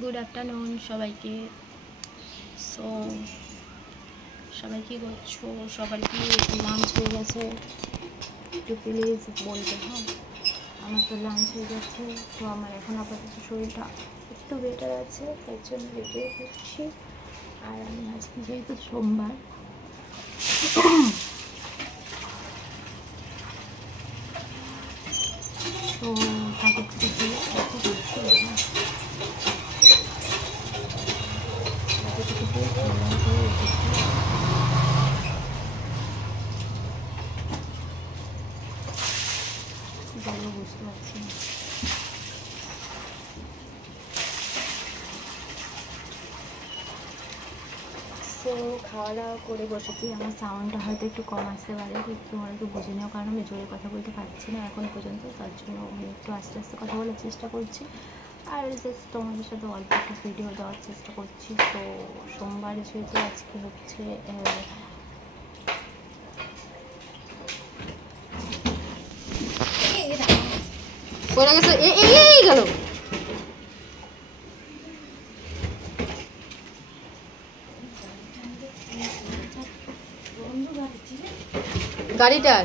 Good afternoon সবাইকে। So সবাই কী করছো? সবার কি লাঞ্চ হয়ে গেছে? একটু প্লিজ বলবে। হ্যাঁ, আমার তো লাঞ্চ হয়ে গেছে। তো আমার এখন আপাতত শরীরটা একটু বেটার আছে, তার জন্য বেরিয়ে করছি। আর আমি আজকে যেহেতু সোমবার, তো তাকে একটু বুঝতে পারছি না। তো খাওয়া দাওয়া করে বসেছি। আমার সাউন্ডটা হয়তো একটু কম আসতে পারে, তোমরা একটু বুঝে নেওয়ার কারণ আমি জোরে কথা বলতে পারছি না এখন পর্যন্ত, তার জন্য আমি একটু আস্তে আস্তে কথা বলার চেষ্টা করছি। আর জাস্ট তোমাদের সাথে অল্প একটা ভিডিও দেওয়ার চেষ্টা করছি। তো সোমবার যেহেতু আজকে হচ্ছে গেল গাড়িটার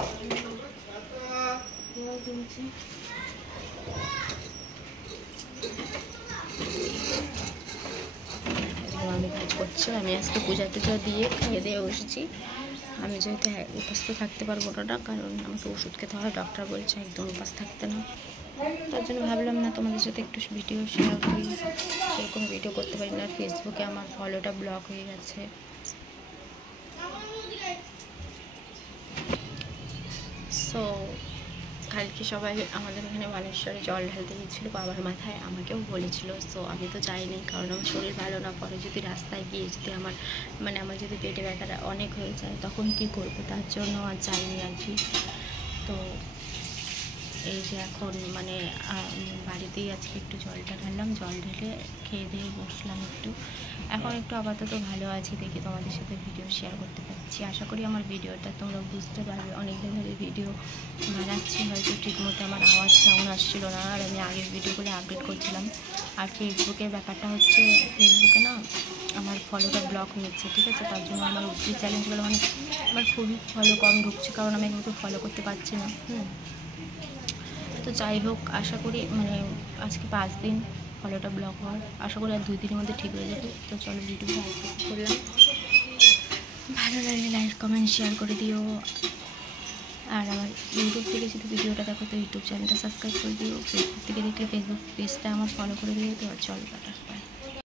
আমি কাজ করছি। আমি আজকে পূজা টুজা দিয়ে খেয়ে দিয়ে বসেছি। আমি যেহেতু উপাস তো থাকতে পারবো না, কারণ আমাকে ওষুধ খেতে হয়, ডক্টর বলছে একদম উপাস থাকতে না। তার জন্য ভাবলাম না তোমাদের সাথে একটু ভিডিও শেয়ার করি। সেরকম ভিডিও করতে পারি না। ফেসবুকে আমার ফলোটা ব্লক হয়ে গেছে। সো কালকে সবাই আমাদের এখানে মানেশ্বরে জল ঢালতে গিয়েছিল বাবার মাথায়, আমাকেও বলেছিল। সো আমি তো যাইনি, কারণ আমার শরীর ভালো না। পরে যদি রাস্তায় গিয়ে যদি আমার যদি পেটে ব্যথাটা অনেক হয়ে যায় তখন কি করবো, তার জন্য আর যাইনি আর কি। তো এই যে এখন বাড়িতেই আজকে একটু জলটা ঢাললাম, জল ঢেলে খেয়ে দিয়ে বসলাম একটু। এখন একটু আপাতত ভালো আছি দেখে তোমাদের সাথে ভিডিও শেয়ার করতে পারছি। আশা করি আমার ভিডিওটা তোমরা বুঝতে পারবে। অনেকদিন ধরে ভিডিও বানাচ্ছি, হয়তো ঠিকমতো আমার আওয়াজ সাউন্ড আসছিল না, আর আমি আগের ভিডিওগুলো আপডেট করছিলাম। আর ফেসবুকের ব্যাপারটা হচ্ছে, ফেসবুকে না আমার ফলোটা ব্লক হয়েছে, ঠিক আছে? তার জন্য আমার উইকলি চ্যালেঞ্জগুলো আমার খুবই ফলো কম ঢুকছে, কারণ আমি একটু ফলো করতে পারছি না। তো যাই হোক, আশা করি আজকে 5 দিন ফলোটা ব্লক হওয়ার, আশা করি আর 2 দিনের মধ্যে ঠিক হয়ে যাবে। তো চলো ভিডিওটা আপলোড করলাম। ভালো লাগলে লাইক কমেন্ট শেয়ার করে দিও। আর আমার ইউটিউব থেকে যদি ভিডিওটা দেখো তো ইউটিউব চ্যানেলটা সাবস্ক্রাইব করে দিও। ফেসবুক থেকে দেখলে ফেসবুক পেজটা আমার ফলো করে দিও। তো চলো টাটা।